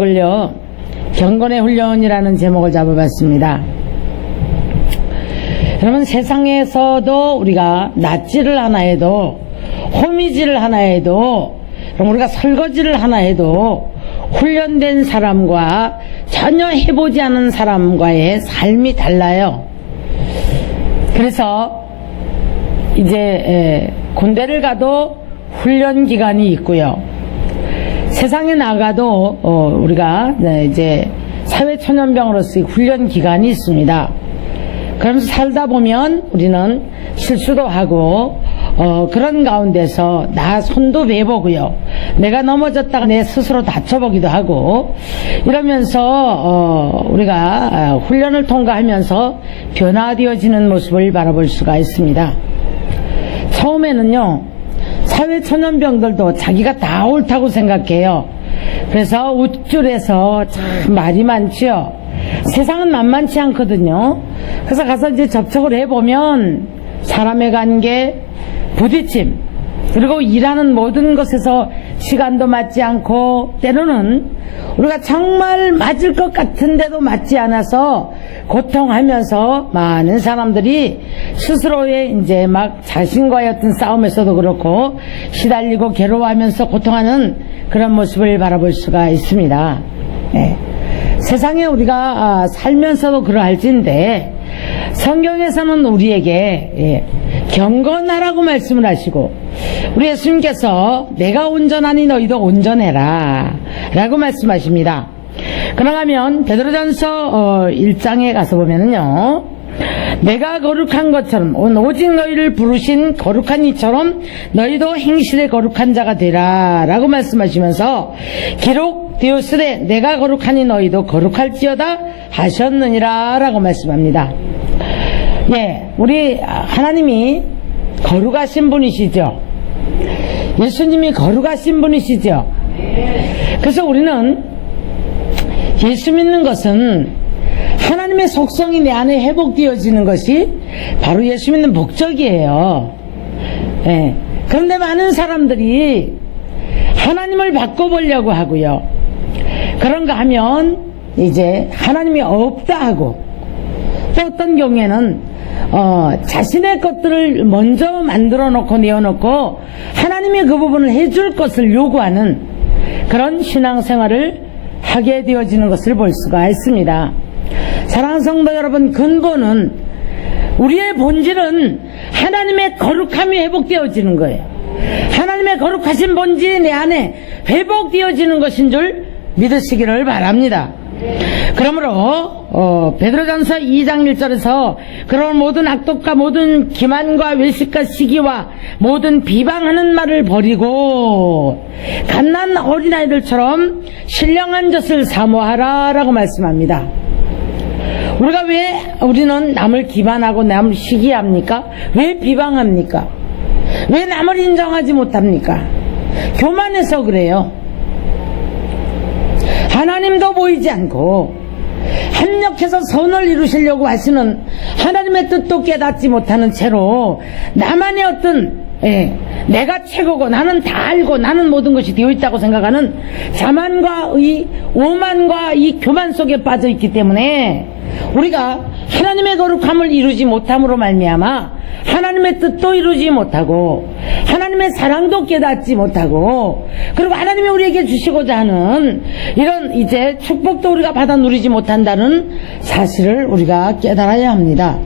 제목을요, 경건의 훈련이라는 제목을 잡아봤습니다. 여러분, 세상에서도 우리가 낫지를 하나 해도, 호미질을 하나 해도, 우리가 설거지를 하나 해도 훈련된 사람과 전혀 해보지 않은 사람과의 삶이 달라요. 그래서 이제 군대를 가도 훈련 기간이 있고요. 세상에 나가도 우리가 이제 사회초년병으로서의 훈련 기간이 있습니다. 그러면서 살다 보면 우리는 실수도 하고 그런 가운데서 나 손도 베보고요. 내가 넘어졌다가 내 스스로 다쳐보기도 하고 이러면서 우리가 훈련을 통과하면서 변화되어지는 모습을 바라볼 수가 있습니다. 처음에는요, 사회초년병들도 자기가 다 옳다고 생각해요. 그래서 우쭐해서 참 말이 많지요. 세상은 만만치 않거든요. 그래서 가서 이제 접촉을 해보면 사람의 관계, 부딪힘, 그리고 일하는 모든 것에서 시간도 맞지 않고 때로는 우리가 정말 맞을 것 같은데도 맞지 않아서 고통하면서 많은 사람들이 스스로의 이제 막 자신과의 어떤 싸움에서도 그렇고 시달리고 괴로워하면서 고통하는 그런 모습을 바라볼 수가 있습니다. 네. 세상에 우리가 살면서도 그러할진데 성경에서는 우리에게 경건하라고 말씀을 하시고 우리 예수님께서 내가 온전하니 너희도 온전해라 라고 말씀하십니다. 그러면 베드로전서 1장에 가서 보면은요, 내가 거룩한 것처럼 오직 너희를 부르신 거룩한 이처럼 너희도 행실에 거룩한 자가 되라 라고 말씀하시면서 기록되었으되 내가 거룩하니 너희도 거룩할지어다 하셨느니라 라고 말씀합니다. 예, 우리 하나님이 거룩하신 분이시죠. 예수님이 거룩하신 분이시죠. 그래서 우리는 예수 믿는 것은 하나님의 속성이 내 안에 회복되어지는 것이 바로 예수 믿는 목적이에요. 예. 그런데 많은 사람들이 하나님을 바꿔보려고 하고요. 그런가 하면 이제 하나님이 없다 하고 또 어떤 경우에는 자신의 것들을 먼저 만들어 놓고 내어놓고 하나님이 그 부분을 해줄 것을 요구하는 그런 신앙생활을 하게 되어지는 것을 볼 수가 있습니다. 사랑하는 성도 여러분, 근본은 우리의 본질은 하나님의 거룩함이 회복되어지는 거예요. 하나님의 거룩하신 본질이 내 안에 회복되어지는 것인 줄 믿으시기를 바랍니다. 그러므로 베드로전서 2장 1절에서 그런 모든 악독과 모든 기만과 외식과 시기와 모든 비방하는 말을 버리고 갓난 어린아이들처럼 신령한 젖을 사모하라 라고 말씀합니다. 우리가 왜 우리는 남을 기만하고 남을 시기합니까? 왜 비방합니까? 왜 남을 인정하지 못합니까? 교만해서 그래요. 하나님도 보이지 않고 합력해서 선을 이루시려고 하시는 하나님의 뜻도 깨닫지 못하는 채로 나만의 어떤 내가 최고고 나는 다 알고 나는 모든 것이 되어 있다고 생각하는 자만과 이 오만과 이 교만 속에 빠져 있기 때문에 우리가 하나님의 거룩함을 이루지 못함으로 말미암아 하나님의 뜻도 이루지 못하고 하나님의 사랑도 깨닫지 못하고 그리고 하나님이 우리에게 주시고자 하는 이런 이제 축복도 우리가 받아 누리지 못한다는 사실을 우리가 깨달아야 합니다.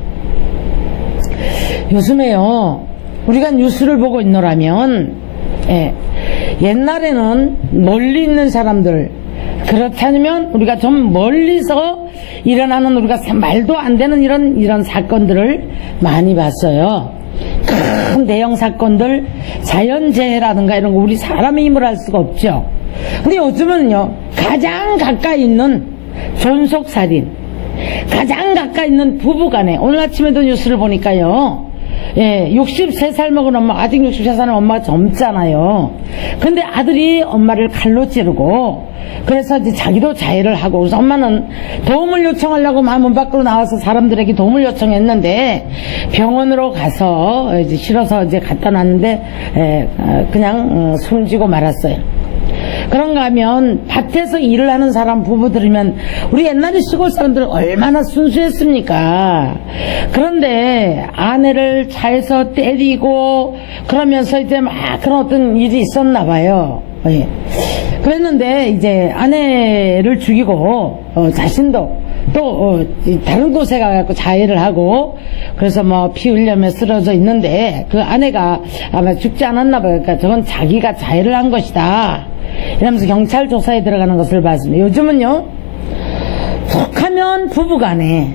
요즘에요, 우리가 뉴스를 보고 있노라면 옛날에는 멀리 있는 사람들, 그렇지 않으면 우리가 좀 멀리서 일어나는 우리가 말도 안 되는 이런 사건들을 많이 봤어요. 큰 대형 사건들, 자연재해라든가 이런 거 우리 사람의 힘으로 할 수가 없죠. 근데 요즘은요, 가장 가까이 있는 존속살인, 가장 가까이 있는 부부간에, 오늘 아침에도 뉴스를 보니까요, 63살 먹은 엄마, 아직 63살은 엄마가 젊잖아요. 근데 아들이 엄마를 칼로 찌르고, 그래서 이제 자기도 자해를 하고, 그래서 엄마는 도움을 요청하려고 문 밖으로 나와서 사람들에게 도움을 요청했는데, 병원으로 가서, 이제 실어서 이제 갖다 놨는데, 그냥 숨지고 말았어요. 그런가 하면 밭에서 일을 하는 사람 부부들이면 우리 옛날에 시골 사람들은 얼마나 순수했습니까? 그런데 아내를 차에서 때리고 그러면서 이제 막 그런 어떤 일이 있었나 봐요. 예. 그랬는데 이제 아내를 죽이고 자신도 또 다른 곳에 가서 자해를 하고 그래서 뭐 피 흘려며 쓰러져 있는데 그 아내가 아마 죽지 않았나 봐요. 그러니까 저건 자기가 자해를 한 것이다 이러면서 경찰 조사에 들어가는 것을 봤습니다. 요즘은요 툭하면 부부간에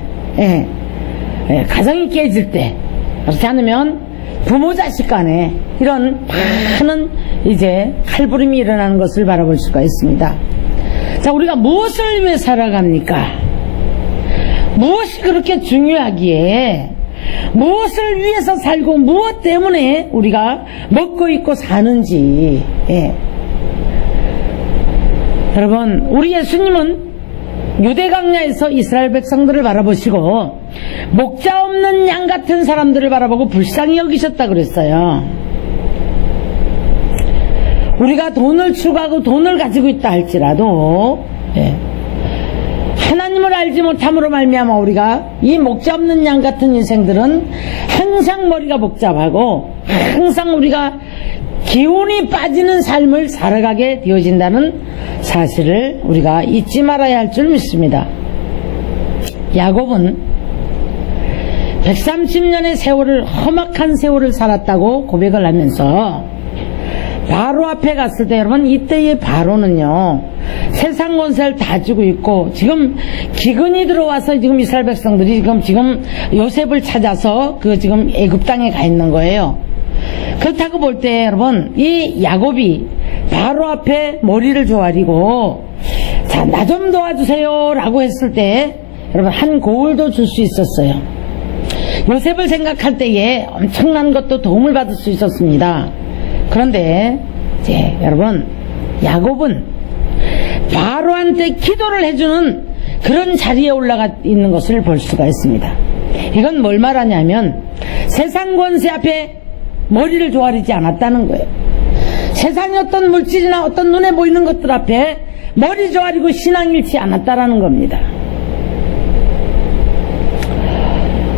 가정이 깨질 때 그렇지 않으면 부모 자식 간에 이런 많은 이제 칼부림이 일어나는 것을 바라볼 수가 있습니다. 자, 우리가 무엇을 위해 살아갑니까? 무엇이 그렇게 중요하기에 무엇을 위해서 살고 무엇 때문에 우리가 먹고 있고 사는지. 여러분, 우리 예수님은 유대강야에서 이스라엘 백성들을 바라보시고 목자 없는 양 같은 사람들을 바라보고 불쌍히 여기셨다 그랬어요. 우리가 돈을 추구하고 돈을 가지고 있다 할지라도 하나님을 알지 못함으로 말미암아 우리가 이 목자 없는 양 같은 인생들은 항상 머리가 복잡하고 항상 우리가 기운이 빠지는 삶을 살아가게 되어진다는 사실을 우리가 잊지 말아야 할 줄 믿습니다. 야곱은 130년의 세월을 험악한 세월을 살았다고 고백을 하면서 바로 앞에 갔을 때 여러분 이때의 바로는요 세상 권세를 다 쥐고 있고 지금 기근이 들어와서 지금 이스라엘 백성들이 지금 요셉을 찾아서 지금 애굽 땅에 가 있는 거예요. 그렇다고 볼 때 여러분 이 야곱이 바로 앞에 머리를 조아리고 자, 나 좀 도와주세요 라고 했을 때 여러분 한 고울도 줄 수 있었어요. 요셉을 생각할 때에 엄청난 것도 도움을 받을 수 있었습니다. 그런데 이제 여러분 야곱은 바로한테 기도를 해주는 그런 자리에 올라가 있는 것을 볼 수가 있습니다. 이건 뭘 말하냐면 세상 권세 앞에 머리를 조아리지 않았다는 거예요. 세상의 어떤 물질이나 어떤 눈에 보이는 것들 앞에 머리 조아리고 신앙 잃지 않았다라는 겁니다.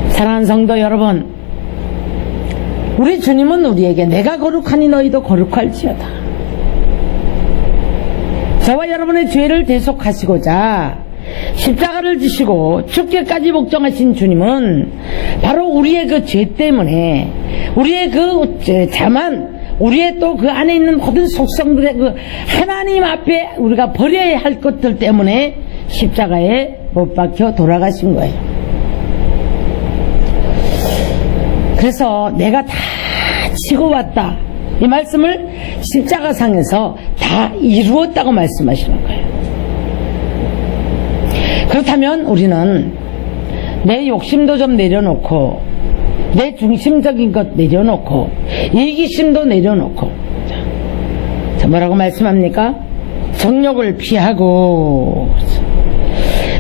사랑하는 성도 여러분, 우리 주님은 우리에게 내가 거룩하니 너희도 거룩할지어다. 저와 여러분의 죄를 대속하시고자 십자가를 지시고 죽게까지 복종하신 주님은 바로 우리의 그 죄 때문에 우리의 그 자만 우리의 또 그 안에 있는 모든 속성들의 그 하나님 앞에 우리가 버려야 할 것들 때문에 십자가에 못 박혀 돌아가신 거예요. 그래서 내가 다 지고 왔다 이 말씀을 십자가상에서 다 이루었다고 말씀하시는 거예요. 그렇다면 우리는 내 욕심도 좀 내려놓고 내 중심적인 것 내려놓고 이기심도 내려놓고 자 뭐라고 말씀합니까? 정욕을 피하고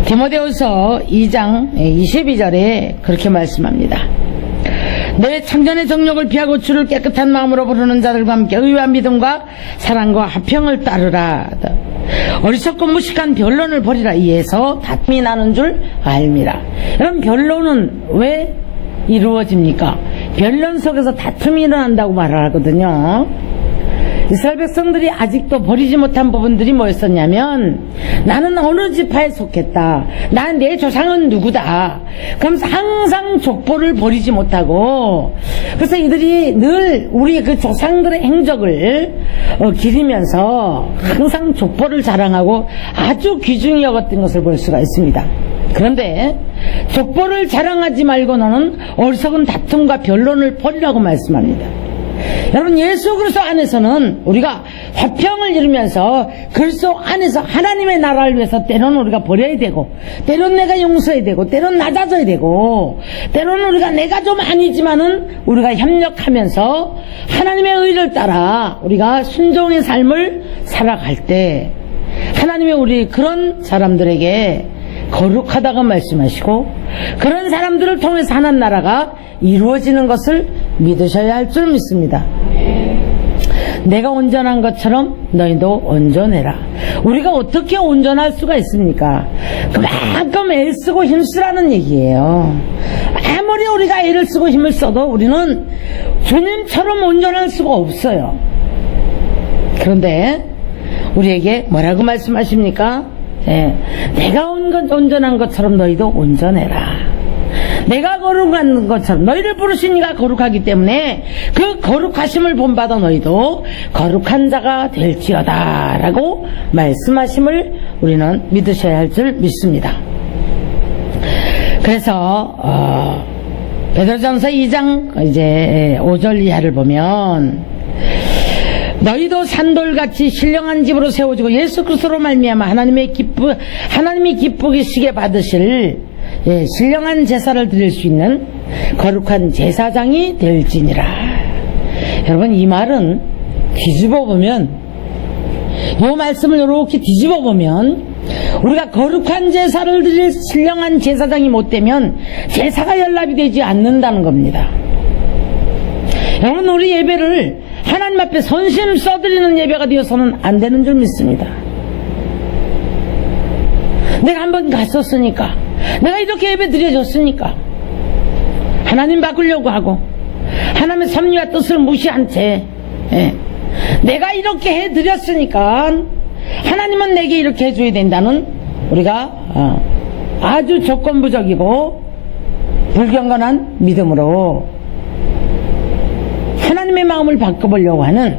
디모데후서 2장 22절에 그렇게 말씀합니다. 내 창전의 정욕을 피하고 주를 깨끗한 마음으로 부르는 자들과 함께 의와 믿음과 사랑과 화평을 따르라. 어리석고 무식한 변론을 버리라. 이에서 다툼이 나는 줄 알미라. 여러분 변론은 왜 이루어집니까? 변론 속에서 다툼이 일어난다고 말을 하거든요. 이스라엘 백성들이 아직도 버리지 못한 부분들이 뭐였었냐면 나는 어느 지파에 속했다. 난 내 조상은 누구다. 그러면서 항상 족보를 버리지 못하고 그래서 이들이 늘 우리 그 조상들의 행적을 기리면서 항상 족보를 자랑하고 아주 귀중히 여겼던 것을 볼 수가 있습니다. 그런데 족보를 자랑하지 말고 너는 어리석은 다툼과 변론을 버리라고 말씀합니다. 여러분 예수 그리스도 안에서는 우리가 화평을 이루면서 그리스도 안에서 하나님의 나라를 위해서 때로는 우리가 버려야 되고 때로는 내가 용서해야 되고 때로는 낮아져야 되고 때로는 우리가 내가 좀 아니지만은 우리가 협력하면서 하나님의 의를 따라 우리가 순종의 삶을 살아갈 때 하나님의 우리 그런 사람들에게 거룩하다고 말씀하시고 그런 사람들을 통해서 하나님 나라가 이루어지는 것을 믿으셔야 할 줄 믿습니다. 내가 온전한 것처럼 너희도 온전해라. 우리가 어떻게 온전할 수가 있습니까? 그만큼 애쓰고 힘쓰라는 얘기예요. 아무리 우리가 애를 쓰고 힘을 써도 우리는 주님처럼 온전할 수가 없어요. 그런데 우리에게 뭐라고 말씀하십니까? 내가 온전한 것처럼 너희도 온전해라. 내가 거룩한 것처럼 너희를 부르시니가 거룩하기 때문에 그 거룩하심을 본받아 너희도 거룩한 자가 될지어다 라고 말씀하심을 우리는 믿으셔야 할 줄 믿습니다. 그래서 베드로전서 2장 이제 5절 이하를 보면 너희도 산돌같이 신령한 집으로 세워지고 예수 그리스도로 말미암아 하나님이 기쁘시게 받으실 신령한 제사를 드릴 수 있는 거룩한 제사장이 될지니라. 여러분, 이 말은 뒤집어 보면, 이 말씀을 이렇게 뒤집어 보면 우리가 거룩한 제사를 드릴 신령한 제사장이 못 되면 제사가 연락이 되지 않는다는 겁니다. 여러분, 우리 예배를 하나님 앞에 선심 써드리는 예배가 되어서는 안 되는 줄 믿습니다. 내가 한번 갔었으니까, 내가 이렇게 예배 드려줬으니까 하나님 바꾸려고 하고 하나님의 섭리와 뜻을 무시한 채 내가 이렇게 해드렸으니까 하나님은 내게 이렇게 해줘야 된다는 우리가 아주 조건부적이고 불경건한 믿음으로 하나님의 마음을 바꿔보려고 하는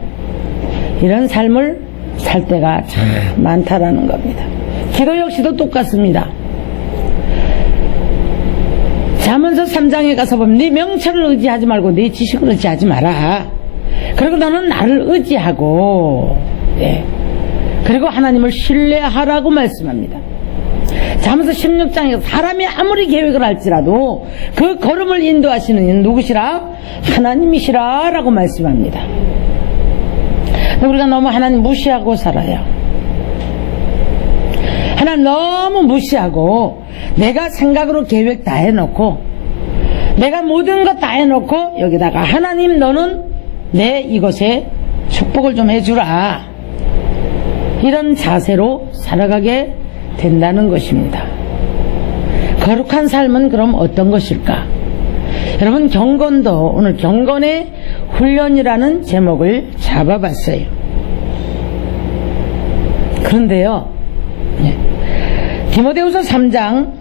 이런 삶을 살 때가 참 많다라는 겁니다. 기도 역시도 똑같습니다. 잠언서 3장에 가서 보면 네 명철을 의지하지 말고 네 지식을 의지하지 마라. 그리고 너는 나를 의지하고 그리고 하나님을 신뢰하라고 말씀합니다. 잠언서 16장에 사람이 아무리 계획을 할지라도 그 걸음을 인도하시는 이는 누구시라? 하나님이시라 라고 말씀합니다. 우리가 너무 하나님 무시하고 살아요. 하나님 너무 무시하고 내가 생각으로 계획 다 해놓고 내가 모든 것 다 해놓고 여기다가 하나님 너는 내 이것에 축복을 좀 해주라, 이런 자세로 살아가게 된다는 것입니다. 거룩한 삶은 그럼 어떤 것일까? 여러분, 경건도 오늘 경건의 훈련이라는 제목을 잡아봤어요. 그런데요, 디모데후서 3장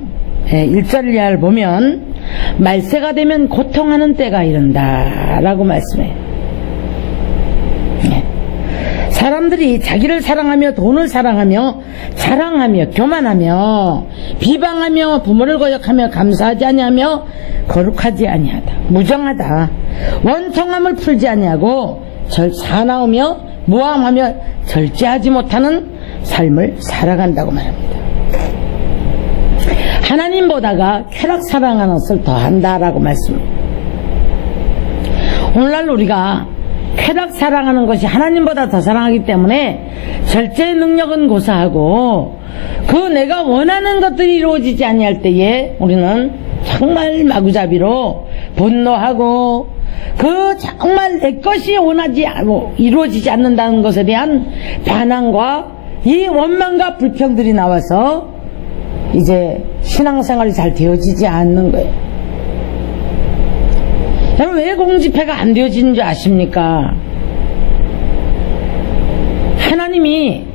1절 이하를 보면 말세가 되면 고통하는 때가 이른다 라고 말씀해요. 사람들이 자기를 사랑하며 돈을 사랑하며 자랑하며 교만하며 비방하며 부모를 거역하며 감사하지 아니하며 거룩하지 아니하다, 무정하다, 원통함을 풀지 아니하고 사나우며 무함하며 절제하지 못하는 삶을 살아간다고 말합니다. 하나님보다가 쾌락 사랑하는 것을 더한다라고 말씀합니다. 오늘날 우리가 쾌락 사랑하는 것이 하나님보다 더 사랑하기 때문에 절제의 능력은 고사하고 그 내가 원하는 것들이 이루어지지 아니할 때에 우리는 정말 마구잡이로 분노하고 그 정말 내 것이 이루어지지 않는다는 것에 대한 반항과 이 원망과 불평들이 나와서 이제 신앙생활이 잘 되어지지 않는 거예요. 여러분, 왜 공집회가 안 되어지는 줄 아십니까? 하나님이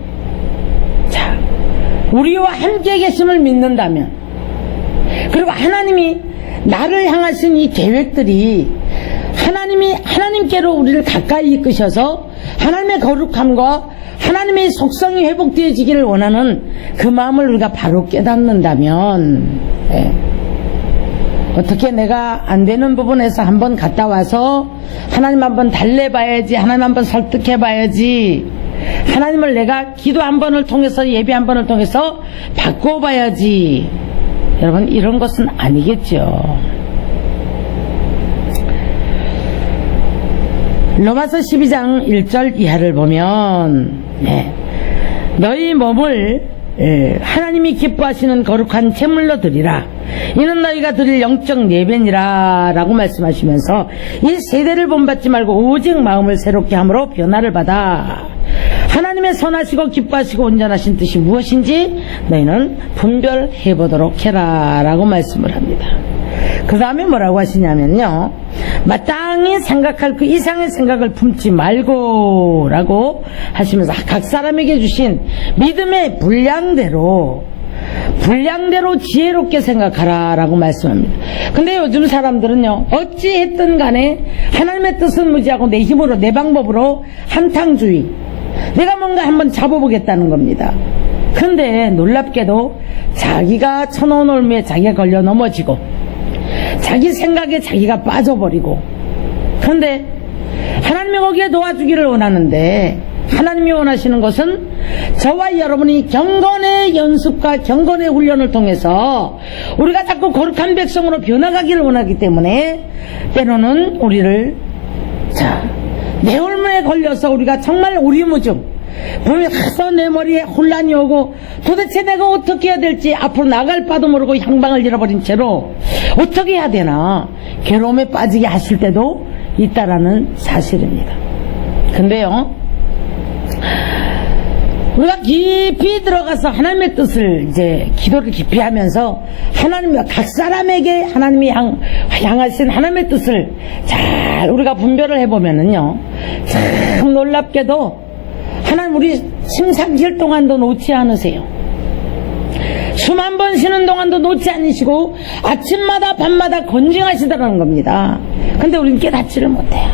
우리와 함께 계심을 믿는다면, 그리고 하나님이 나를 향하신 이 계획들이 하나님께로 우리를 가까이 이끄셔서 하나님의 거룩함과 하나님의 속성이 회복되어지기를 원하는 그 마음을 우리가 바로 깨닫는다면, 어떻게 내가 안 되는 부분에서 한번 갔다 와서 하나님 한번 달래봐야지, 하나님 한번 설득해봐야지, 하나님을 내가 기도 한 번을 통해서, 예배 한 번을 통해서 바꿔봐야지, 여러분, 이런 것은 아니겠죠. 로마서 12장 1절 이하를 보면 너희 몸을 하나님이 기뻐하시는 거룩한 제물로 드리라. 이는 너희가 드릴 영적 예배니라 라고 말씀하시면서 이 세대를 본받지 말고 오직 마음을 새롭게 함으로 변화를 받아 하나님의 선하시고 기뻐하시고 온전하신 뜻이 무엇인지 너희는 분별해보도록 해라 라고 말씀을 합니다. 그 다음에 뭐라고 하시냐면요, 마땅히 생각할 그 이상의 생각을 품지 말고 라고 하시면서 각 사람에게 주신 믿음의 분량대로 지혜롭게 생각하라 라고 말씀합니다. 근데 요즘 사람들은요, 어찌했든 간에 하나님의 뜻은 무지하고 내 힘으로 내 방법으로 한탕주의, 내가 뭔가 한번 잡아보겠다는 겁니다. 근데 놀랍게도 자기가 쳐놓은 올무에 자기가 걸려 넘어지고 자기 생각에 자기가 빠져버리고, 그런데 하나님이 거기에 도와주기를 원하는데 하나님이 원하시는 것은 저와 여러분이 경건의 연습과 경건의 훈련을 통해서 우리가 자꾸 거룩한 백성으로 변화가기를 원하기 때문에 때로는 우리를 내 올무에 걸려서 우리가 정말 오리무중 보면 가서 내 머리에 혼란이 오고 도대체 내가 어떻게 해야 될지 앞으로 나갈 바도 모르고 향방을 잃어버린 채로 어떻게 해야 되나 괴로움에 빠지게 하실 때도 있다라는 사실입니다. 근데요, 우리가 깊이 들어가서 하나님의 뜻을 이제 기도를 깊이 하면서 하나님과 각 사람에게 하나님이 향하신 하나님의 뜻을 잘 우리가 분별을 해보면은요, 참 놀랍게도 하나님 우리 침상 쉴 동안도 놓지 않으세요. 숨 한 번 쉬는 동안도 놓지 않으시고 아침마다 밤마다 건징하시더라는 겁니다. 근데 우리는 깨닫지를 못해요.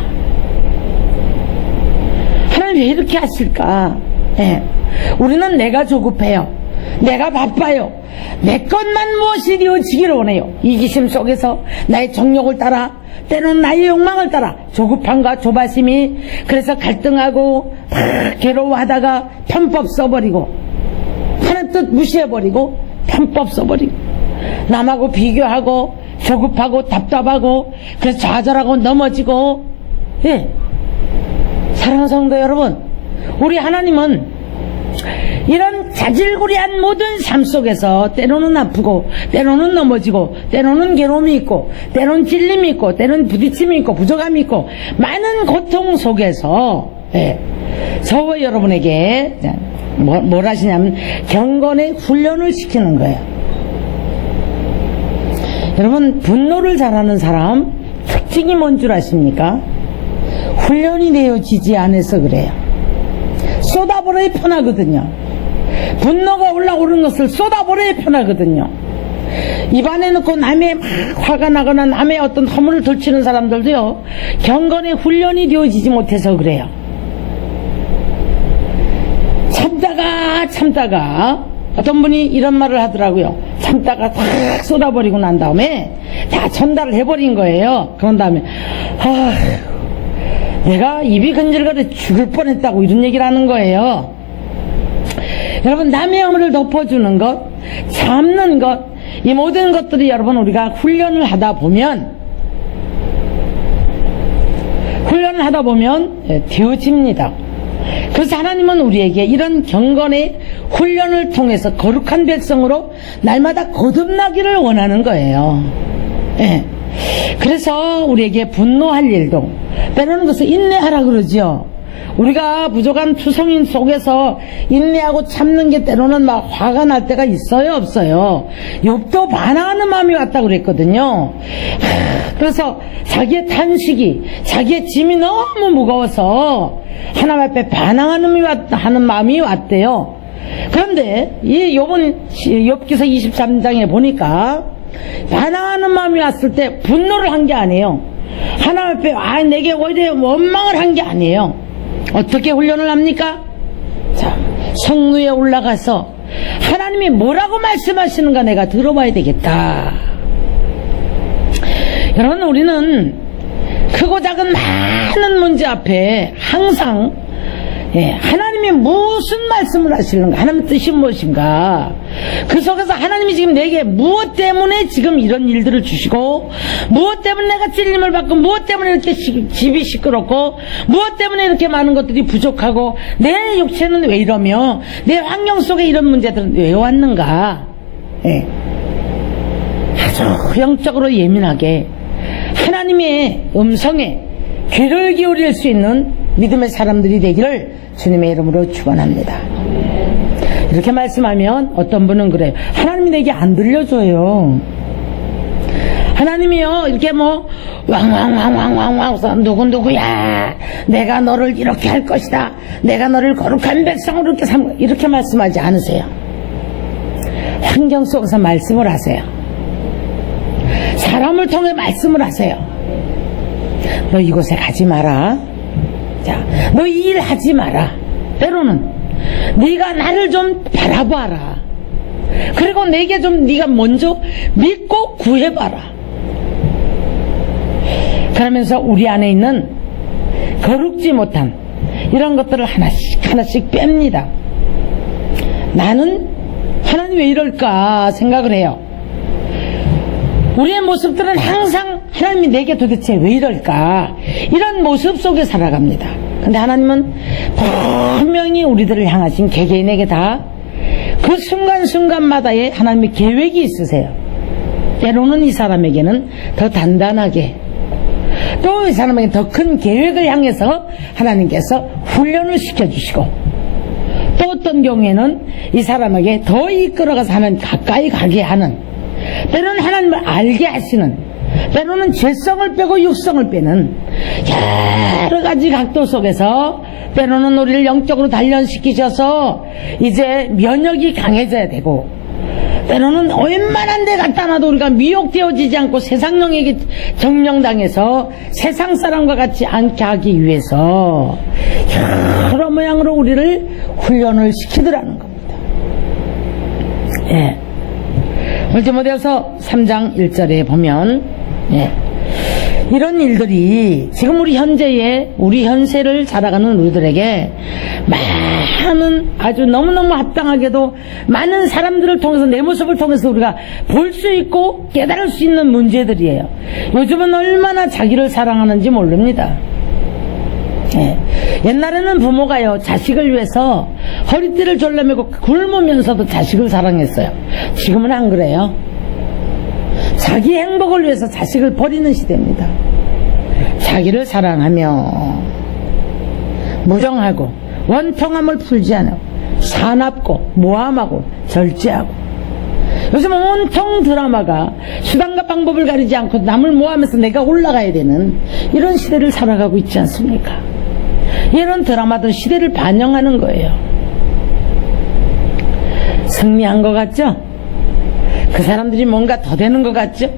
하나님 왜 이렇게 하실까? 우리는 내가 조급해요. 내가 바빠요. 내 것만 무엇이 이루어지기를 원해요. 이기심 속에서 나의 정욕을 따라, 때로는 나의 욕망을 따라 조급함과 조바심이, 그래서 갈등하고 괴로워하다가 편법 써버리고 하나님 뜻 무시해버리고 편법 써버리고 남하고 비교하고 조급하고 답답하고 그래서 좌절하고 넘어지고. 사랑하는 성도 여러분, 우리 하나님은 이런 자질구레한 모든 삶 속에서 때로는 아프고 때로는 넘어지고 때로는 괴로움이 있고 때로는 찔림이 있고 때로는 부딪힘이 있고 부족함이 있고 많은 고통 속에서 저와 여러분에게 뭘 하시냐면 경건의 훈련을 시키는 거예요. 여러분, 분노를 잘하는 사람 특징이 뭔 줄 아십니까? 훈련이 되어지지 않아서 그래요. 쏟아버려야 편하거든요. 분노가 올라오는 것을 쏟아버려야 편하거든요. 입안에 넣고 남의 막 화가 나거나 남의 어떤 허물을 덜치는 사람들도요, 경건의 훈련이 되어지지 못해서 그래요. 참다가 어떤 분이 이런 말을 하더라고요. 참다가 탁 쏟아버리고 난 다음에 다 전달을 해버린 거예요. 그런 다음에 내가 입이 근질거려 죽을 뻔했다고 이런 얘기를 하는 거예요. 여러분, 남의 허물을 덮어주는 것, 참는 것, 이 모든 것들이 여러분 우리가 훈련을 하다 보면 되어집니다. 그래서 하나님은 우리에게 이런 경건의 훈련을 통해서 거룩한 백성으로 날마다 거듭나기를 원하는 거예요. 그래서 우리에게 분노할 일도, 때로는 그것을 인내하라 그러죠. 우리가 부족한 투성인 속에서 인내하고 참는 게 때로는 막 화가 날 때가 있어요, 없어요? 욥도 반항하는 마음이 왔다고 그랬거든요. 그래서 자기의 탄식이, 자기의 짐이 너무 무거워서 하나님 앞에 반항하는 마음이 왔대요. 그런데 이 욥기서 23장에 보니까 반항하는 마음이 왔을 때 분노를 한 게 아니에요. 하나님 앞에 내게 오히려 원망을 한 게 아니에요. 어떻게 훈련을 합니까? 성루에 올라가서 하나님이 뭐라고 말씀하시는가 내가 들어봐야 되겠다. 여러분, 우리는 크고 작은 많은 문제 앞에 항상 예, 하나님이 무슨 말씀을 하시는가? 하나님의 뜻이 무엇인가? 그 속에서 하나님이 지금 내게 무엇 때문에 지금 이런 일들을 주시고, 무엇 때문에 내가 찔림을 받고, 무엇 때문에 이렇게 집이 시끄럽고, 무엇 때문에 이렇게 많은 것들이 부족하고, 내 육체는 왜 이러며, 내 환경 속에 이런 문제들은 왜 왔는가? 예. 아주 영적으로 예민하게 하나님의 음성에 귀를 기울일 수 있는 믿음의 사람들이 되기를 주님의 이름으로 축원합니다. 이렇게 말씀하면 어떤 분은 그래요. 하나님이 내게 안 들려줘요. 하나님이요 이렇게 뭐 왕왕왕왕왕왕 누구누구야 내가 너를 이렇게 할 것이다. 내가 너를 거룩한 백성으로 이렇게 이렇게 말씀하지 않으세요. 환경 속에서 말씀을 하세요. 사람을 통해 말씀을 하세요. 너 이곳에 가지 마라. 자, 너 이 일 하지 마라. 때로는 네가 나를 좀 바라봐라. 그리고 내게 좀 네가 먼저 믿고 구해봐라. 그러면서 우리 안에 있는 거룩지 못한 이런 것들을 하나씩 하나씩 뺍니다. 나는 하나님 왜 이럴까 생각을 해요. 우리의 모습들은 항상 하나님이 내게 도대체 왜 이럴까 이런 모습 속에 살아갑니다. 근데 하나님은 분명히 우리들을 향하신 개개인에게 다 그 순간순간마다의 하나님의 계획이 있으세요. 때로는 이 사람에게는 더 단단하게 또 이 사람에게 더 큰 계획을 향해서 하나님께서 훈련을 시켜주시고 또 어떤 경우에는 이 사람에게 더 이끌어가서 하나님 가까이 가게 하는 때로는 하나님을 알게 하시는 때로는 죄성을 빼고 육성을 빼는 여러 가지 각도 속에서 때로는 우리를 영적으로 단련시키셔서 이제 면역이 강해져야 되고 때로는 웬만한 데 갖다 놔도 우리가 미혹되어지지 않고 세상령에게 정령당해서 세상 사람과 같이 않게 하기 위해서 여러 모양으로 우리를 훈련을 시키더라는 겁니다. 예. 오늘 디모데후서 3장 1절에 보면 예. 이런 일들이 지금 우리 현세를 살아가는 우리들에게 많은 아주 너무너무 합당하게도 많은 사람들을 통해서 내 모습을 통해서 우리가 볼 수 있고 깨달을 수 있는 문제들이에요. 요즘은 얼마나 자기를 사랑하는지 모릅니다. 예. 옛날에는 부모가요 자식을 위해서 허리띠를 졸라매고 굶으면서도 자식을 사랑했어요. 지금은 안 그래요. 자기 행복을 위해서 자식을 버리는 시대입니다. 자기를 사랑하며 무정하고 원통함을 풀지 않고 사납고 모함하고 절제하고 요즘 온통 드라마가 수단과 방법을 가리지 않고 남을 모함해서 내가 올라가야 되는 이런 시대를 살아가고 있지 않습니까? 이런 드라마들 시대를 반영하는 거예요. 승리한 것 같죠? 그 사람들이 뭔가 더 되는 것 같죠?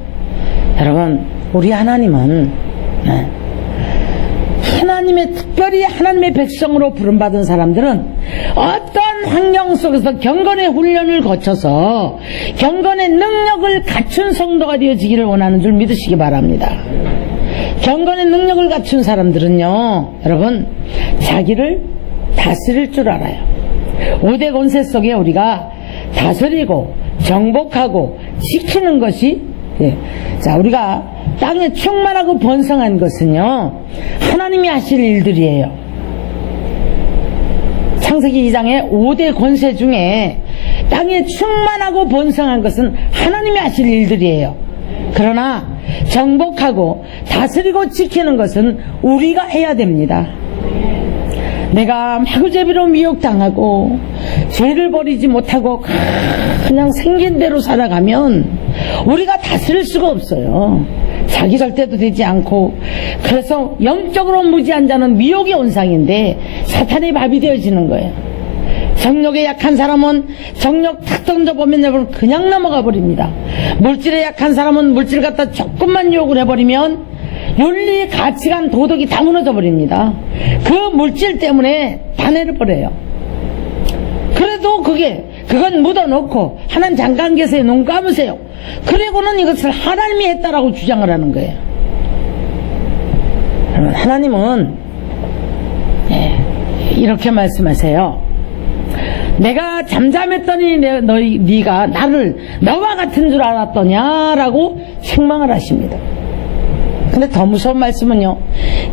여러분 우리 하나님은 하나님의 특별히 하나님의 백성으로 부름받은 사람들은 어떤 환경 속에서 경건의 훈련을 거쳐서 경건의 능력을 갖춘 성도가 되어지기를 원하는 줄 믿으시기 바랍니다. 경건의 능력을 갖춘 사람들은요 여러분 자기를 다스릴 줄 알아요. 5대 권세 속에 우리가 다스리고 정복하고 지키는 것이 자 우리가 땅에 충만하고 번성한 것은요 하나님이 하실 일들이에요. 창세기 2장의 5대 권세 중에 땅에 충만하고 번성한 것은 하나님이 하실 일들이에요. 그러나 정복하고 다스리고 지키는 것은 우리가 해야 됩니다. 내가 마구제비로 미혹당하고 죄를 버리지 못하고 그냥 생긴 대로 살아가면 우리가 다스릴 수가 없어요. 자기 절대도 되지 않고 그래서 영적으로 무지한 자는 미혹의 온상인데 사탄의 밥이 되어지는 거예요. 정욕에 약한 사람은 정욕 탁 던져보면 여러분 그냥 넘어가 버립니다. 물질에 약한 사람은 물질 갖다 조금만 유혹을 해버리면 윤리, 가치관, 도덕이 다 무너져 버립니다. 그 물질 때문에 다 내려버려요. 그래도 그건 묻어놓고 하나님 잠깐 계세요. 눈 감으세요. 그리고는 이것을 하나님이 했다라고 주장을 하는 거예요. 하나님은 이렇게 말씀하세요. 내가 잠잠했더니 네가 나를 너와 같은 줄 알았더냐라고 책망을 하십니다. 근데 더 무서운 말씀은요,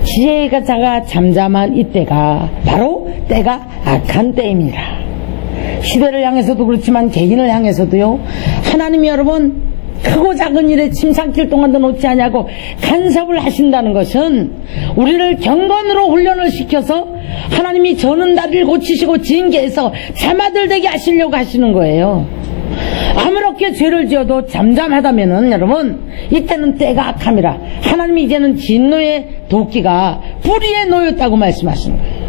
지혜가 자가 잠잠한 이때가 바로 때가 악한 때입니다. 시대를 향해서도 그렇지만 개인을 향해서도요, 하나님이 여러분 크고 작은 일에 침상길 동안도 놓지 않냐고 간섭을 하신다는 것은 우리를 경건으로 훈련을 시켜서 하나님이 저는 다리를 고치시고 징계해서 자마들 되게 하시려고 하시는 거예요. 아무렇게 죄를 지어도 잠잠하다면은 여러분 이때는 때가 악함이라 하나님이 이제는 진노의 도끼가 뿌리에 놓였다고 말씀하시는 거예요.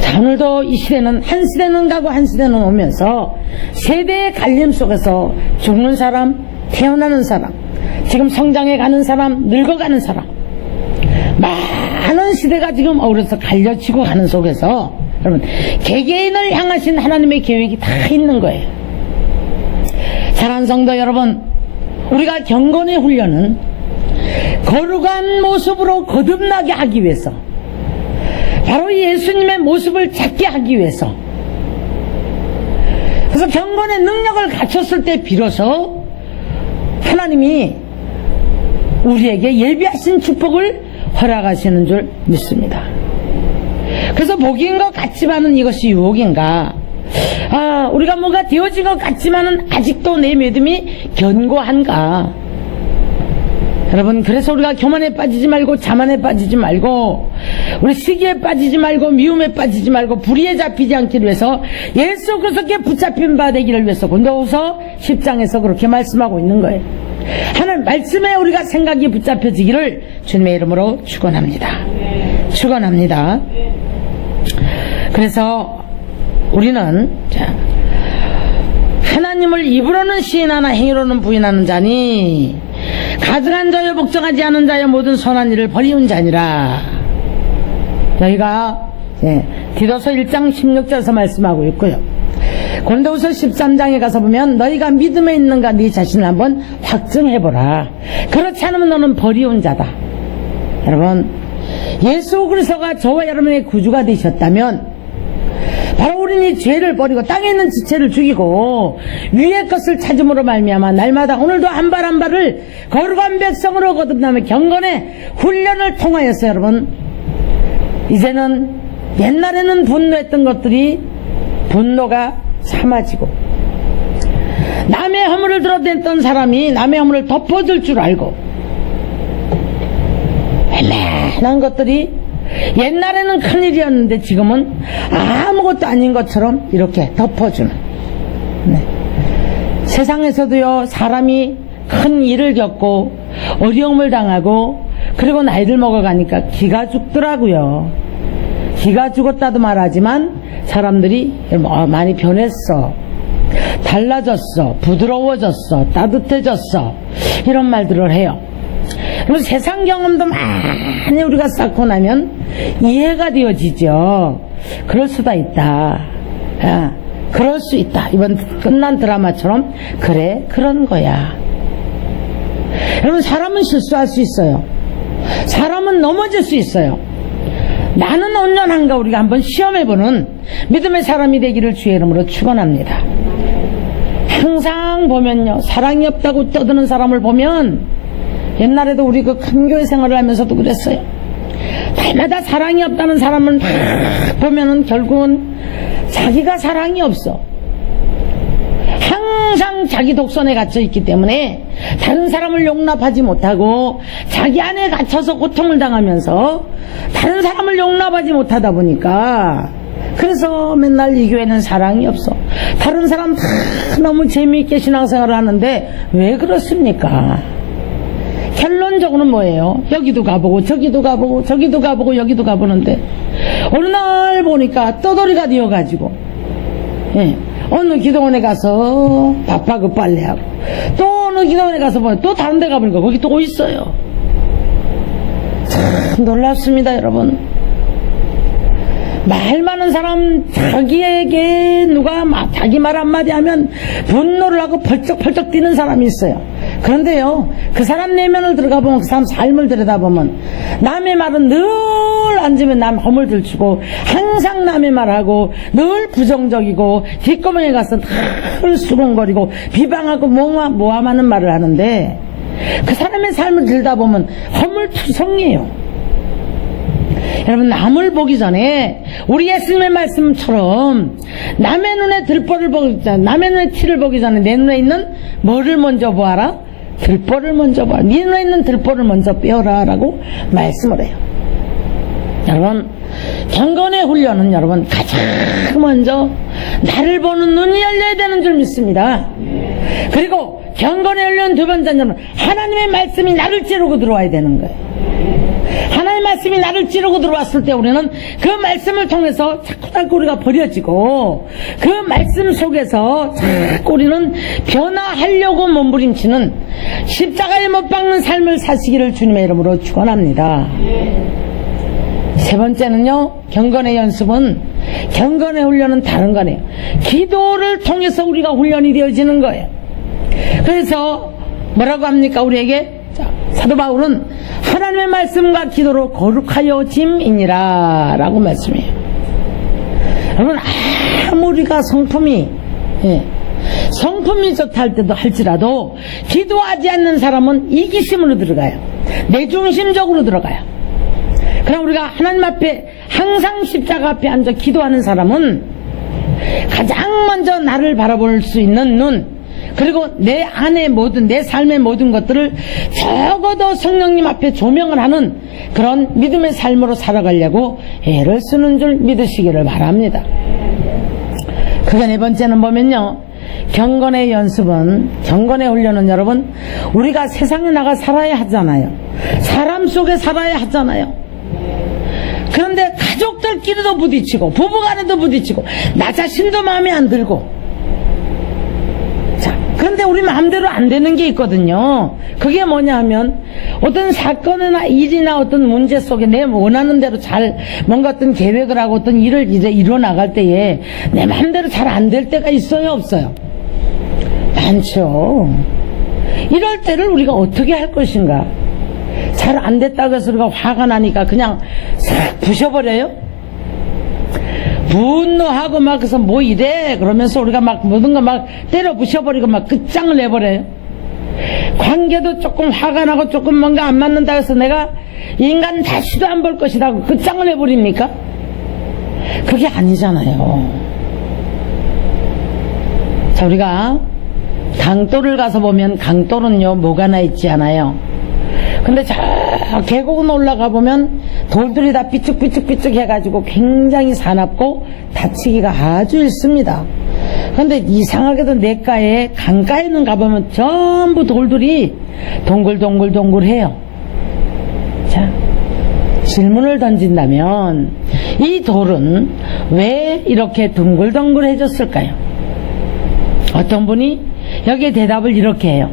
자, 오늘도 이 시대는 한 시대는 가고 한 시대는 오면서 세대의 갈림 속에서 죽는 사람, 태어나는 사람, 지금 성장해 가는 사람, 늙어가는 사람, 많은 시대가 지금 어우러서 갈려치고 가는 속에서 여러분 개개인을 향하신 하나님의 계획이 다 있는 거예요. 사랑하는 성도 여러분, 우리가 경건의 훈련은 거룩한 모습으로 거듭나게 하기 위해서, 바로 예수님의 모습을 찾게 하기 위해서, 그래서 경건의 능력을 갖췄을 때 비로소 하나님이 우리에게 예비하신 축복을 허락하시는 줄 믿습니다. 그래서 복인 것 같지만은 이것이 유혹인가? 우리가 뭐가 되어진 것 같지만은 아직도 내 믿음이 견고한가? 여러분, 그래서 우리가 교만에 빠지지 말고 자만에 빠지지 말고 우리 시기에 빠지지 말고 미움에 빠지지 말고 불의에 잡히지 않기를 위해서 예수 그리스도께 붙잡힌 바 되기를 위해서 고린도후서 10장에서 그렇게 말씀하고 있는 거예요. 하나님 말씀에 우리가 생각이 붙잡혀지기를 주님의 이름으로 축원합니다. 축원합니다. 그래서 우리는 하나님을 입으로는 시인하나 행위로는 부인하는 자니 가증한 자여 복종하지 않은 자여 모든 선한 일을 버리운 자니라. 여기가 디도서 1장 16절에서 말씀하고 있고요. 고린도후서 13장에 가서 보면 너희가 믿음에 있는가 네 자신을 한번 확증해보라. 그렇지 않으면 너는 버리운 자다. 여러분, 예수 그리스도가 저와 여러분의 구주가 되셨다면 바로 우리는 이 죄를 버리고 땅에 있는 지체를 죽이고 위의 것을 찾음으로 말미암아 날마다 오늘도 한 발 한 발을 거룩한 백성으로 거듭나며 경건의 훈련을 통하여서 여러분 이제는 옛날에는 분노했던 것들이 분노가 참아지고 남의 허물을 드러냈던 사람이 남의 허물을 덮어줄 줄 알고 애매한 것들이 옛날에는 큰일이었는데 지금은 아무것도 아닌 것처럼 이렇게 덮어주는, 세상에서도요 사람이 큰 일을 겪고 어려움을 당하고 그리고 나이를 먹어가니까 기가 죽더라고요. 기가 죽었다도 말하지만 사람들이 많이 변했어, 달라졌어, 부드러워졌어, 따뜻해졌어, 이런 말들을 해요. 그리고 세상 경험도 많이 우리가 쌓고 나면 이해가 되어지죠. 그럴 수도 있다. 그럴 수 있다. 이번 끝난 드라마처럼 그래, 그런 거야. 여러분, 사람은 실수할 수 있어요. 사람은 넘어질 수 있어요. 나는 온전한가 우리가 한번 시험해보는 믿음의 사람이 되기를 주의 이름으로 축원합니다. 항상 보면요, 사랑이 없다고 떠드는 사람을 보면, 옛날에도 우리 그 큰 교회 생활을 하면서도 그랬어요. 날마다 사랑이 없다는 사람을 막 보면은 결국은 자기가 사랑이 없어. 항상 자기 독선에 갇혀 있기 때문에 다른 사람을 용납하지 못하고 자기 안에 갇혀서 고통을 당하면서 다른 사람을 용납하지 못하다 보니까 그래서 맨날 이 교회는 사랑이 없어. 다른 사람 다 너무 재미있게 신앙생활을 하는데 왜 그렇습니까? 결론적으로는 뭐예요? 여기도 가보고 저기도 가보고 저기도 가보고 여기도 가보는데 어느 날 보니까 떠돌이가 되어가지고 어느 기도원에 가서 밥하고 빨래하고 또 어느 기도원에 가서 보면 또 다른 데 가보니까 거기 또 있어요. 참 놀랍습니다, 여러분. 말 많은 사람, 자기에게 누가 자기 말 한마디 하면 분노를 하고 펄쩍펄쩍 뛰는 사람이 있어요. 그런데요, 그 사람 내면을 들어가 보면, 그 사람 삶을 들여다보면 남의 말은 늘 앉으면 남 허물 들추고 항상 남의 말하고 늘 부정적이고 뒷구멍에 가서 늘 수군거리고 비방하고 모함하는 말을 하는데 그 사람의 삶을 들다 보면 허물투성이에요. 여러분, 남을 보기 전에 우리 예수님의 말씀처럼 남의 눈에 들보를 보기 전에, 남의 눈에 티를 보기 전에 내 눈에 있는 뭐를 먼저 보아라? 들보를 먼저 보아라. 네 눈에 있는 들보를 먼저 빼어라 라고 말씀을 해요. 여러분, 경건의 훈련은 여러분 가장 먼저 나를 보는 눈이 열려야 되는 줄 믿습니다. 그리고 경건의 훈련 두 번째는 하나님의 말씀이 나를 찌르고 들어와야 되는 거예요. 하나님의 말씀이 나를 찌르고 들어왔을 때 우리는 그 말씀을 통해서 자꾸 우리가 버려지고 그 말씀 속에서 자꾸 우리는 변화하려고 몸부림치는 십자가에 못 박는 삶을 사시기를 주님의 이름으로 축원합니다. 세 번째는요, 경건의 연습은, 경건의 훈련은 다른 거네요. 기도를 통해서 우리가 훈련이 되어지는 거예요. 그래서 뭐라고 합니까? 우리에게 사도 바울은 하나님의 말씀과 기도로 거룩하여 짐이니라 라고 말씀해요. 여러분, 아무리가 성품이 좋다 할 때도 할지라도 기도하지 않는 사람은 이기심으로 들어가요. 내중심적으로 들어가요. 그럼 우리가 하나님 앞에 항상 십자가 앞에 앉아 기도하는 사람은 가장 먼저 나를 바라볼 수 있는 눈, 그리고 내 안의 모든, 내 삶의 모든 것들을 적어도 성령님 앞에 조명을 하는 그런 믿음의 삶으로 살아가려고 애를 쓰는 줄 믿으시기를 바랍니다. 그게 네 번째는 보면요, 경건의 연습은, 경건의 훈련은 여러분, 우리가 세상에 나가 살아야 하잖아요. 사람 속에 살아야 하잖아요. 그런데 가족들끼리도 부딪히고 부부간에도 부딪히고 나 자신도 마음에 안 들고, 그런데 우리 마음대로 안 되는 게 있거든요. 그게 뭐냐 하면 어떤 사건이나 일이나 어떤 문제 속에 내 원하는 대로 잘 뭔가 어떤 계획을 하고 어떤 일을 이제 이루어 나갈 때에 내 마음대로 잘 안 될 때가 있어요, 없어요? 많죠. 이럴 때를 우리가 어떻게 할 것인가? 잘 안 됐다고 해서 우리가 화가 나니까 그냥 싹 부셔버려요? 분노하고 막 그래서 뭐 이래 그러면서 우리가 막 모든 거 막 때려 부셔버리고 막 끝장을 내버려요. 관계도 조금 화가 나고 조금 뭔가 안 맞는다 해서 내가 인간 다시도 안 볼 것이다 하고 끝장을 내버립니까? 그게 아니잖아요. 자, 우리가 강도를 가서 보면 강도는요 뭐가 나 있지 않아요. 근데 저 계곡은 올라가 보면 돌들이 다 삐쭉삐쭉 해가지고 굉장히 사납고 다치기가 아주 있습니다. 그런데 이상하게도 냇가에 강가에는 가보면 전부 돌들이 동글동글동글해요. 자, 질문을 던진다면 이 돌은 왜 이렇게 둥글둥글해졌을까요? 어떤 분이 여기에 대답을 이렇게 해요.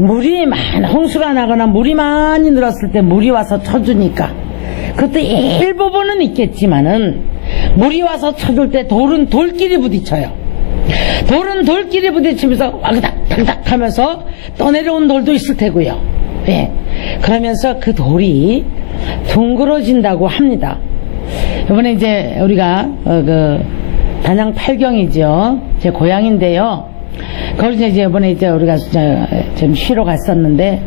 홍수가 나거나 물이 많이 늘었을 때 물이 와서 쳐주니까, 그것도 일부분은 있겠지만은 물이 와서 쳐줄 때 돌은 돌끼리 부딪혀요. 돌은 돌끼리 부딪히면서 와그닥닥닥 하면서 떠내려온 돌도 있을 테고요. 네. 그러면서 그 돌이 둥그러진다고 합니다. 이번에 이제 우리가 그 단양 팔경이죠. 제 고향인데요. 거기서 이제 이번에 이제 우리가 좀 쉬러 갔었는데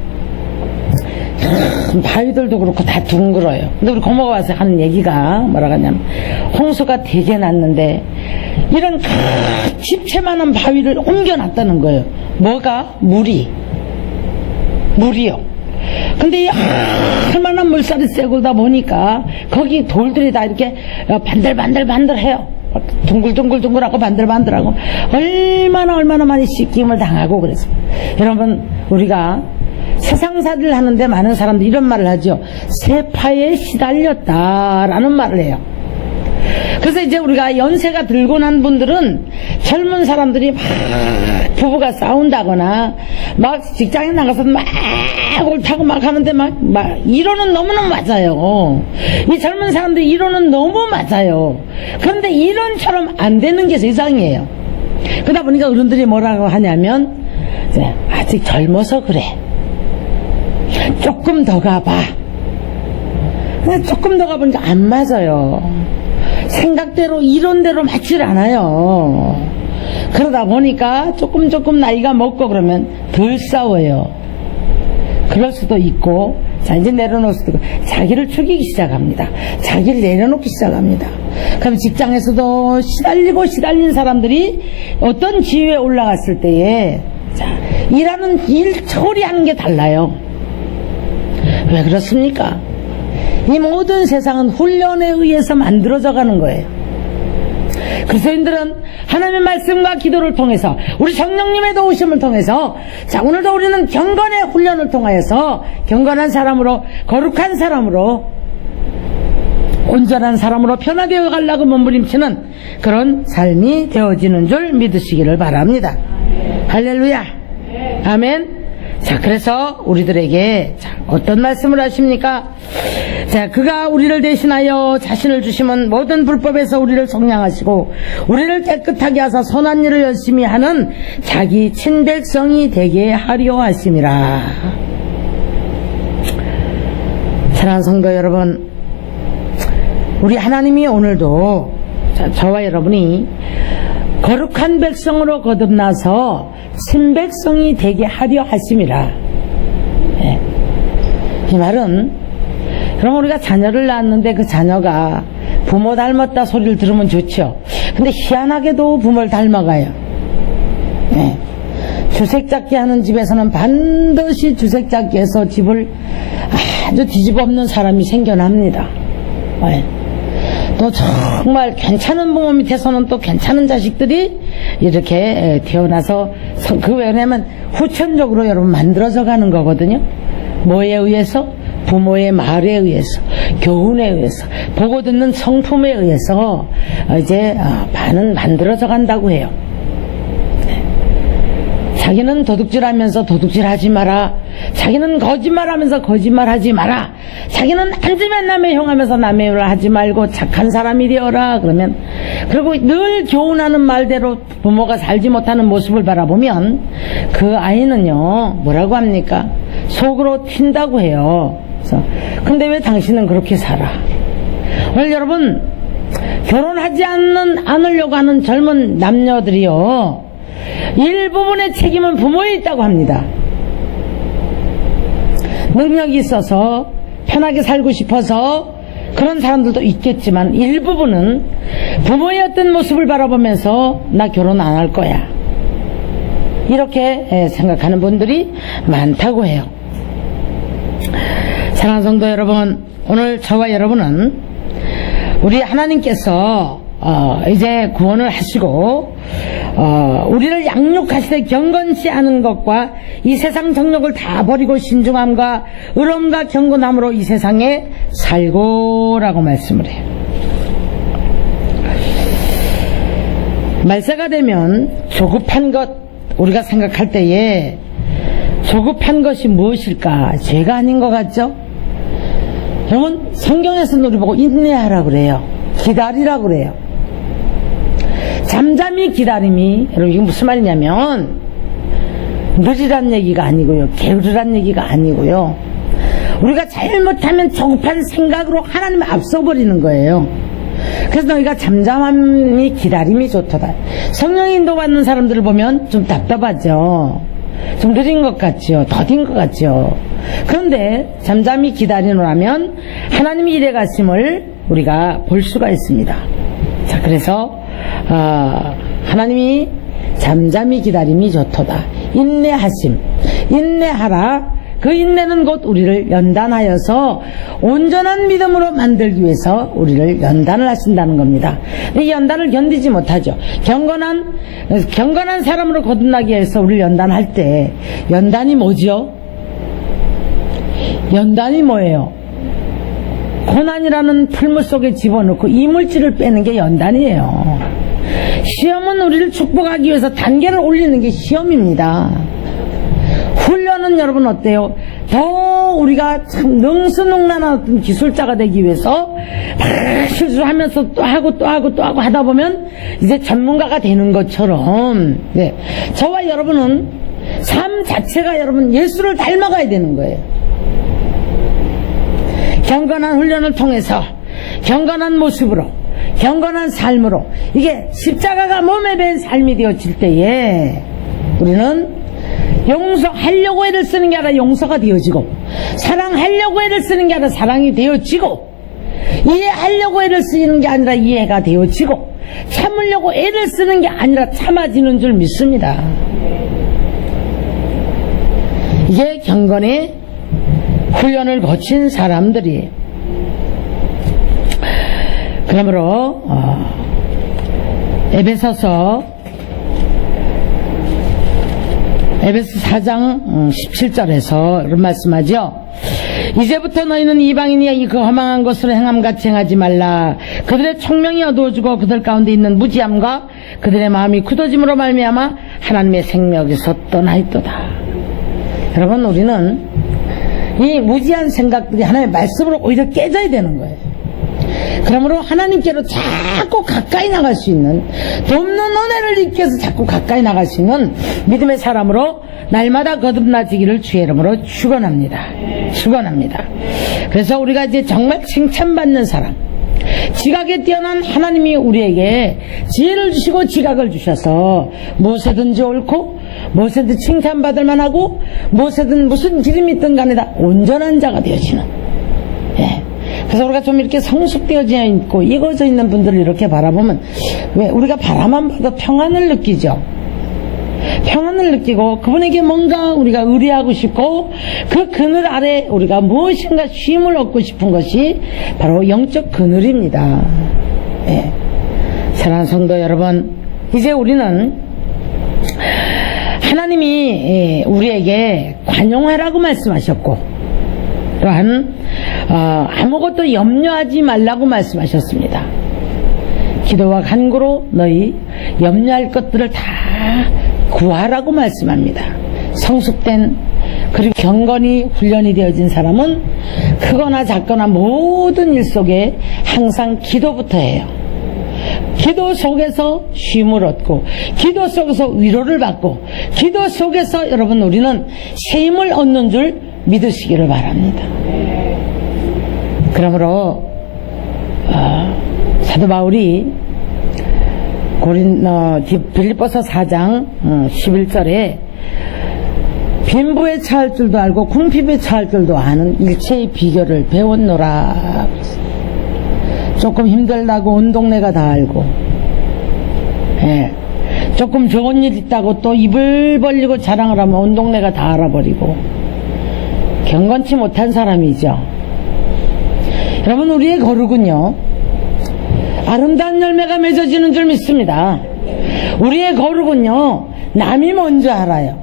바위들도 그렇고 다 둥글어요. 근데 우리 고모가 와서 하는 얘기가 뭐라고 하냐면 홍수가 되게 났는데 이런 집채만한 바위를 옮겨놨다는 거예요. 뭐가? 물이요. 근데 이 얼마나 물살이 세고다 보니까 거기 돌들이 다 이렇게 반들반들해요. 둥글둥글하고 반들반들하고 얼마나 많이 씻김을 당하고 그래서 여러분, 우리가 세상살이를 하는데 많은 사람들이 이런 말을 하죠. 세파에 시달렸다라는 말을 해요. 그래서 이제 우리가 연세가 들고 난 분들은 젊은 사람들이 막 부부가 싸운다거나 막 직장에 나가서 막 옳다고 막 하는데 막 이론은 너무너무 맞아요. 이 젊은 사람들 이론은 너무 맞아요. 그런데 이론처럼 안 되는 게 세상이에요. 그러다 보니까 어른들이 뭐라고 하냐면 아직 젊어서 그래, 조금 더 가봐, 조금 더 가보니까 안 맞아요. 생각대로 이론대로 맞질 않아요. 그러다 보니까 조금 나이가 먹고 그러면 덜 싸워요. 그럴 수도 있고, 자, 이제 내려놓을 수도 있고, 자기를 죽이기 시작합니다. 자기를 내려놓기 시작합니다. 그럼 직장에서도 시달린 사람들이 어떤 지위에 올라갔을 때에, 자, 일하는 일 처리하는 게 달라요. 왜 그렇습니까? 이 모든 세상은 훈련에 의해서 만들어져 가는 거예요. 그리스도인들은 하나님의 말씀과 기도를 통해서, 우리 성령님의 도우심을 통해서, 자, 오늘도 우리는 경건의 훈련을 통하여서 경건한 사람으로, 거룩한 사람으로, 온전한 사람으로 변화되어 가려고 몸부림치는 그런 삶이 되어지는 줄 믿으시기를 바랍니다. 할렐루야. 아멘. 자, 그래서 우리들에게, 자, 어떤 말씀을 하십니까? 자, 그가 우리를 대신하여 자신을 주시면 모든 불법에서 우리를 속량하시고 우리를 깨끗하게 하사 선한 일을 열심히 하는 자기 친백성이 되게 하려 하심이라. 사랑하는 성도 여러분, 우리 하나님이 오늘도, 자, 저와 여러분이 거룩한 백성으로 거듭나서 친백성이 되게 하려 하심이라. 예. 이 말은, 그럼 우리가 자녀를 낳았는데 그 자녀가 부모 닮았다 소리를 들으면 좋죠. 근데 희한하게도 부모를 닮아가요. 예. 주색잡기 하는 집에서는 반드시 주색잡기해서 집을 아주 뒤집어 엎는 사람이 생겨납니다. 예. 또 정말 괜찮은 부모 밑에서는 또 괜찮은 자식들이 이렇게 태어나서, 왜냐면 후천적으로 여러분 만들어져 가는 거거든요. 뭐에 의해서? 부모의 말에 의해서, 교훈에 의해서, 보고 듣는 성품에 의해서 이제 반은 만들어져 간다고 해요. 자기는 도둑질하면서 도둑질하지 마라. 자기는 거짓말하면서 거짓말하지 마라. 자기는 앉으면 남의 형하면서 남의 형을 하지 말고 착한 사람이 되어라. 그러면, 그리고 늘 교훈하는 말대로 부모가 살지 못하는 모습을 바라보면 그 아이는요, 뭐라고 합니까? 속으로 튄다고 해요. 그래서, 근데 왜 당신은 그렇게 살아? 오늘 여러분, 결혼하지 않으려고 하는 젊은 남녀들이요, 일부분의 책임은 부모에 있다고 합니다. 능력이 있어서 편하게 살고 싶어서 그런 사람들도 있겠지만, 일부분은 부모의 어떤 모습을 바라보면서 나 결혼 안 할 거야, 이렇게 생각하는 분들이 많다고 해요. 사랑하는 성도 여러분, 오늘 저와 여러분은 우리 하나님께서 이제 구원을 하시고 우리를 양육하시되 경건치 않은 것과 이 세상 정욕을 다 버리고 신중함과 의로움과 경건함으로 이 세상에 살고라고 말씀을 해요. 말세가 되면 조급한 것, 우리가 생각할 때에 조급한 것이 무엇일까? 죄가 아닌 것 같죠? 여러분, 성경에서는 우리 보고 인내하라 그래요. 기다리라 그래요. 잠잠히 기다림이, 여러분 이게 무슨 말이냐면 느리란 얘기가 아니고요, 게으르란 얘기가 아니고요, 우리가 잘못하면 조급한 생각으로 하나님을 앞서버리는 거예요. 그래서 너희가 잠잠함이 기다림이 좋도다. 성령의 인도받는 사람들을 보면 좀 답답하죠. 좀 느린 것 같죠. 더딘 것 같죠. 그런데 잠잠히 기다리노라면 하나님이 이래 가심을 우리가 볼 수가 있습니다. 자, 그래서 하나님이 잠잠히 기다림이 좋도다. 인내하심, 인내하라. 그 인내는 곧 우리를 연단하여서 온전한 믿음으로 만들기 위해서 우리를 연단을 하신다는 겁니다. 이 연단을 견디지 못하죠. 경건한 사람으로 거듭나기 위해서 우리를 연단할 때, 연단이 뭐지요? 연단이 뭐예요? 고난이라는 풀물 속에 집어넣고 이물질을 빼는 게 연단이에요. 시험은 우리를 축복하기 위해서 단계를 올리는 게 시험입니다. 훈련은 여러분 어때요? 더 우리가 참 능수능란한 어떤 기술자가 되기 위해서 막 실수하면서 또 하고 또 하고 또 하고 하다 보면 이제 전문가가 되는 것처럼, 네, 저와 여러분은 삶 자체가 여러분 예수를 닮아가야 되는 거예요. 경건한 훈련을 통해서 경건한 모습으로 경건한 삶으로 이게 십자가가 몸에 밴 삶이 되어질 때에 우리는 용서하려고 애를 쓰는 게 아니라 용서가 되어지고, 사랑하려고 애를 쓰는 게 아니라 사랑이 되어지고, 이해하려고 애를 쓰는 게 아니라 이해가 되어지고, 참으려고 애를 쓰는 게 아니라 참아지는 줄 믿습니다. 이게 경건의 훈련을 거친 사람들이. 그러므로 에베소 4장 17절에서 이런 말씀하죠. 이제부터 너희는 이방인이 그 허망한 것으로 행함같이 행하지 말라. 그들의 총명이 어두워지고 그들 가운데 있는 무지함과 그들의 마음이 굳어짐으로 말미암아 하나님의 생명에서 떠나 있도다. 여러분, 우리는 이 무지한 생각들이 하나님의 말씀으로 오히려 깨져야 되는 거예요. 그러므로 하나님께로 자꾸 가까이 나갈 수 있는, 돕는 은혜를 입혀서 자꾸 가까이 나갈 수 있는 믿음의 사람으로 날마다 거듭나지기를 주의 이름으로 축원합니다. 그래서 우리가 이제 정말 칭찬받는 사람, 지각에 뛰어난 하나님이 우리에게 지혜를 주시고 지각을 주셔서 무엇이든지 옳고 무엇이든지 칭찬받을 만하고 무엇이든 무슨 기름이 있든 간에 다 온전한 자가 되어지는, 그래서 우리가 좀 이렇게 성숙되어져 있고 익어져 있는 분들을 이렇게 바라보면 왜 우리가 바라만 봐도 평안을 느끼죠. 평안을 느끼고 그분에게 뭔가 우리가 의뢰하고 싶고 그 그늘 아래 우리가 무엇인가 쉼을 얻고 싶은 것이 바로 영적 그늘입니다. 사랑하는 성도 여러분, 이제 우리는 하나님이 우리에게 관용하라고 말씀하셨고 또한 아무것도 염려하지 말라고 말씀하셨습니다. 기도와 간구로 너희 염려할 것들을 다 구하라고 말씀합니다. 성숙된 그리고 경건히 훈련이 되어진 사람은 크거나 작거나 모든 일 속에 항상 기도부터 해요. 기도 속에서 쉼을 얻고 기도 속에서 위로를 받고 기도 속에서 여러분 우리는 새 힘을 얻는 줄 믿으시기를 바랍니다. 그러므로 사도 바울이 빌립보서 4장 11절에 빈부에 처할 줄도 알고 궁핍에 처할 줄도 아는 일체의 비결을 배웠노라. 조금 힘들다고 온 동네가 다 알고, 조금 좋은 일 있다고 또 입을 벌리고 자랑을 하면 온 동네가 다 알아버리고 경건치 못한 사람이죠. 여러분, 우리의 거룩은요 아름다운 열매가 맺어지는 줄 믿습니다. 우리의 거룩은요 남이 먼저 알아요.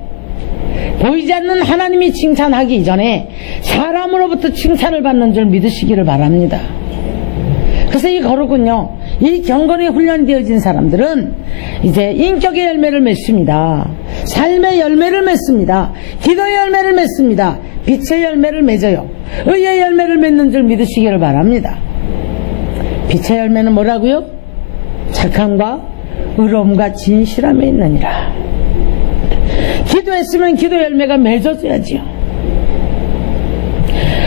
보이지 않는 하나님이 칭찬하기 이전에 사람으로부터 칭찬을 받는 줄 믿으시기를 바랍니다. 그래서 이 거룩은요, 이 경건에 훈련되어진 사람들은 이제 인격의 열매를 맺습니다. 삶의 열매를 맺습니다. 기도의 열매를 맺습니다. 빛의 열매를 맺어요. 의의 열매를 맺는 줄 믿으시기를 바랍니다. 빛의 열매는 뭐라고요? 착함과 의로움과 진실함에 있느니라. 기도했으면 기도 열매가 맺어져야지요.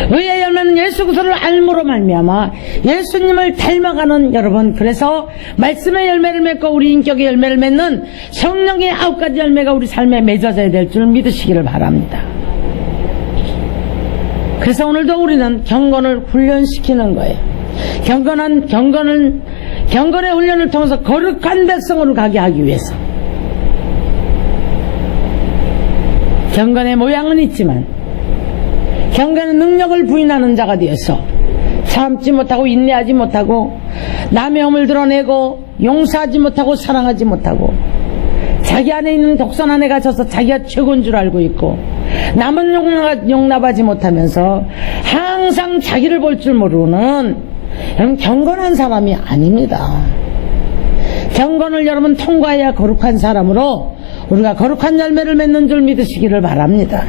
의의 열매는 예수 그리스도를 알므로 말미암아 예수님을 닮아가는, 여러분, 그래서 말씀의 열매를 맺고 우리 인격의 열매를 맺는 성령의 9가지 열매가 우리 삶에 맺어져야 될 줄 믿으시기를 바랍니다. 그래서 오늘도 우리는 경건을 훈련시키는 거예요. 경건의 훈련을 통해서 거룩한 백성으로 가게 하기 위해서. 경건의 모양은 있지만 경건의 능력을 부인하는 자가 되어서 참지 못하고 인내하지 못하고 남의 험을 드러내고 용서하지 못하고 사랑하지 못하고 자기 안에 있는 독선 안에 갇혀서 자기가 최고인 줄 알고 있고 남은 용납하지 못하면서 항상 자기를 볼 줄 모르는, 여러분, 경건한 사람이 아닙니다. 경건을 여러분 통과해야 거룩한 사람으로 우리가 거룩한 열매를 맺는 줄 믿으시기를 바랍니다.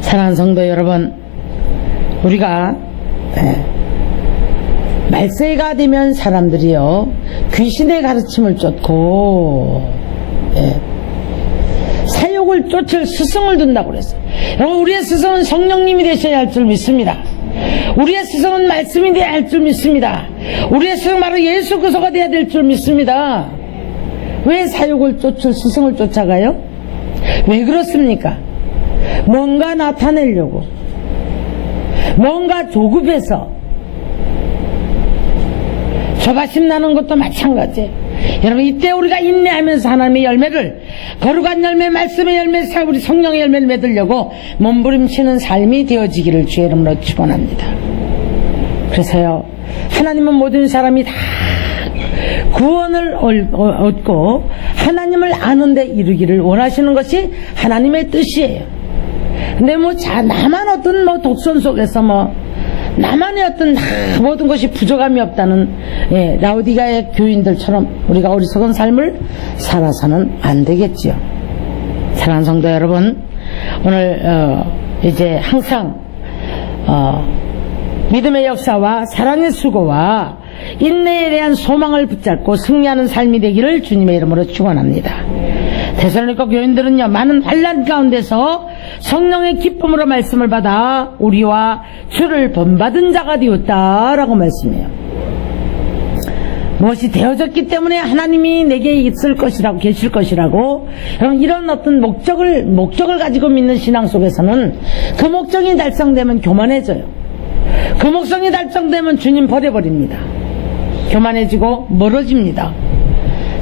사랑하는 성도 여러분, 우리가 말세가 되면 사람들이요 귀신의 가르침을 쫓고 사욕을 쫓을 스승을 둔다고 그랬어요. 여러분, 우리의 스승은 성령님이 되셔야 할 줄 믿습니다. 우리의 스승은 말씀이 되어야 할 줄 믿습니다. 우리의 스승 바로 예수 그리스도가 되어야 될 줄 믿습니다. 왜 사육을 스승을 쫓아가요? 왜 그렇습니까? 뭔가 나타내려고, 뭔가 조급해서. 조바심 나는 것도 마찬가지예요. 여러분, 이때 우리가 인내하면서 하나님의 열매를, 거룩한 열매, 말씀의 열매, 우리 성령의 열매를 맺으려고 몸부림치는 삶이 되어지기를 주의 이름으로 축원합니다. 그래서요, 하나님은 모든 사람이 다 구원을 얻고 하나님을 아는 데 이르기를 원하시는 것이 하나님의 뜻이에요. 근데 나만 어떤 독선 속에서 나만의 어떤 모든 것이 부족함이 없다는 라오디가의 교인들처럼 우리가 어리석은 삶을 살아서는 안 되겠지요. 사랑하는 성도 여러분, 오늘 이제 항상 믿음의 역사와 사랑의 수고와 인내에 대한 소망을 붙잡고 승리하는 삶이 되기를 주님의 이름으로 축원합니다. 데살로니가 교인들은요, 많은 환난 가운데서 성령의 기쁨으로 말씀을 받아 우리와 주를 본받은 자가 되었다라고 말씀해요. 무엇이 되어졌기 때문에 하나님이 내게 있을 것이라고, 계실 것이라고. 여러분, 이런 어떤 목적을 가지고 믿는 신앙 속에서는 그 목적이 달성되면 교만해져요. 그 목적이 달성되면 주님 버려버립니다. 교만해지고 멀어집니다.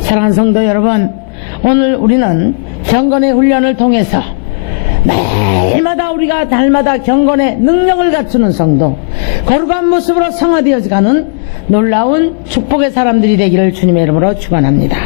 사랑하는 성도 여러분, 오늘 우리는 경건의 훈련을 통해서 날마다 우리가 날마다 경건의 능력을 갖추는 성도, 거룩한 모습으로 성화되어가는 놀라운 축복의 사람들이 되기를 주님의 이름으로 축원합니다.